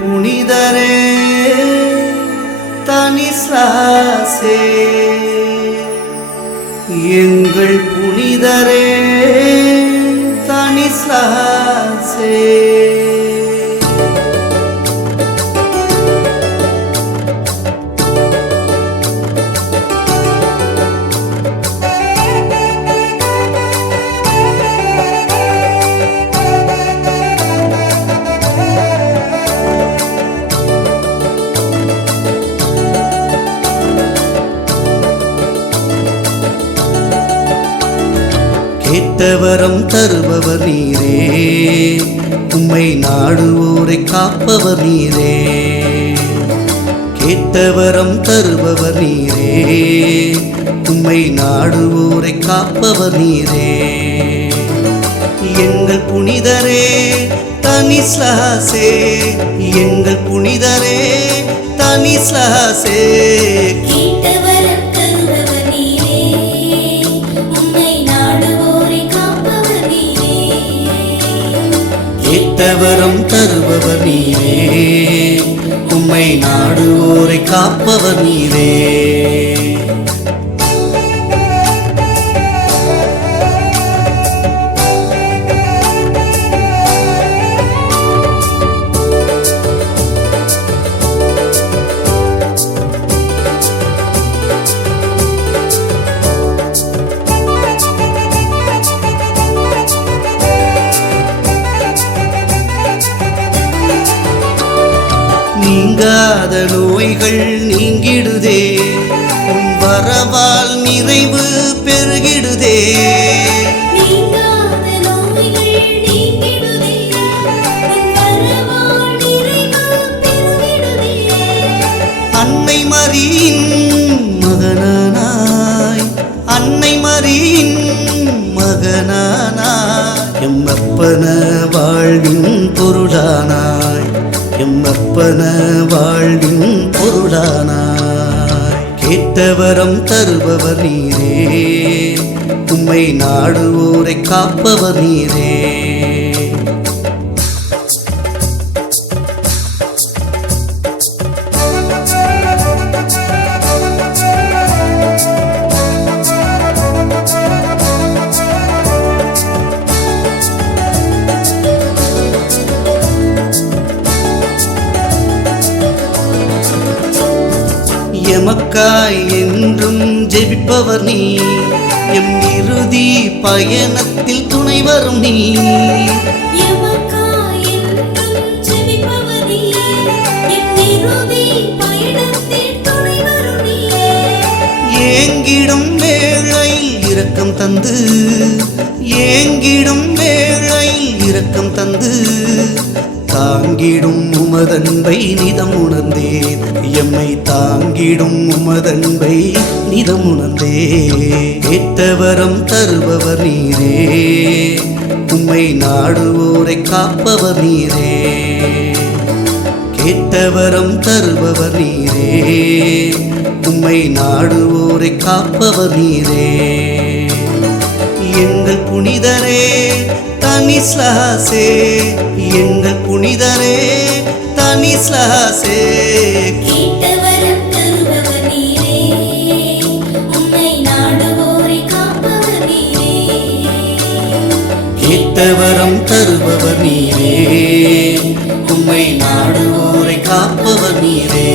புனிதரே தனிசாசே எங்கள் புனிதரே தனிசாசே கேட்டவரம் தருபவர் நீரே. உம்மை நாடுவோரை காப்பவர் நீரே. கேட்டவரம் தருபவர் நீரே. உம்மை நாடுவோரை காப்பவர் நீரே. எங்கள் புனிதரே தனிஸ்லாசே எங்கள் புனிதரே தனிஸ்லாசே கேட்டவரம் தருபவர் நீரே. உம்மை நாடுவோரை காப்பவர் நீரே. நீங்காத நோய்கள் நீங்கிடுதே. உன் வரவால் நிறைவு பெருகிடுதே. அன்னை மரியின் மகனானாய். அன்னை மரியின் மகனானாய். எம்மப்பன வாழ்வின் பொருளானாய். எம்மப்பன வாழ்வின் பொருளானாய் கேட்டவரம் தருபவர் நீரே. உம்மை நாடுவோரை காப்பவர் நீரே. எமக்காய் என்றும் ஜெபிப்பவர் நீ. எம் இறுதி பயணத்தில் துணை வரும் நீ. ஏங்கிடும் வேளையில் இரக்கம் தந்து. ஏங்கிடும் வேளையில் இரக்கம் தந்து. தாங்கிடும் உமதன்பை நிதம் உணர்ந்தேன் எம்மை தாங்கிடும் உமதன்பை நிதம் உணர்ந்தே ஏற்றவரம் தருபவர் நீரே. உம்மை நாடுவோரை காப்பவர் நீரே. கேட்டவரம் தருபவர் நீரே. உம்மை நாடுவோரை காப்பவர் நீரே. எங்கள் புனிதரே தனிஸ்லாசே எங்கள் புனிதரே தனிஸ்லாசே கேட்டவரம் தருபவர் நீரே உம்மை நாடுவோரை காப்பவர் நீரே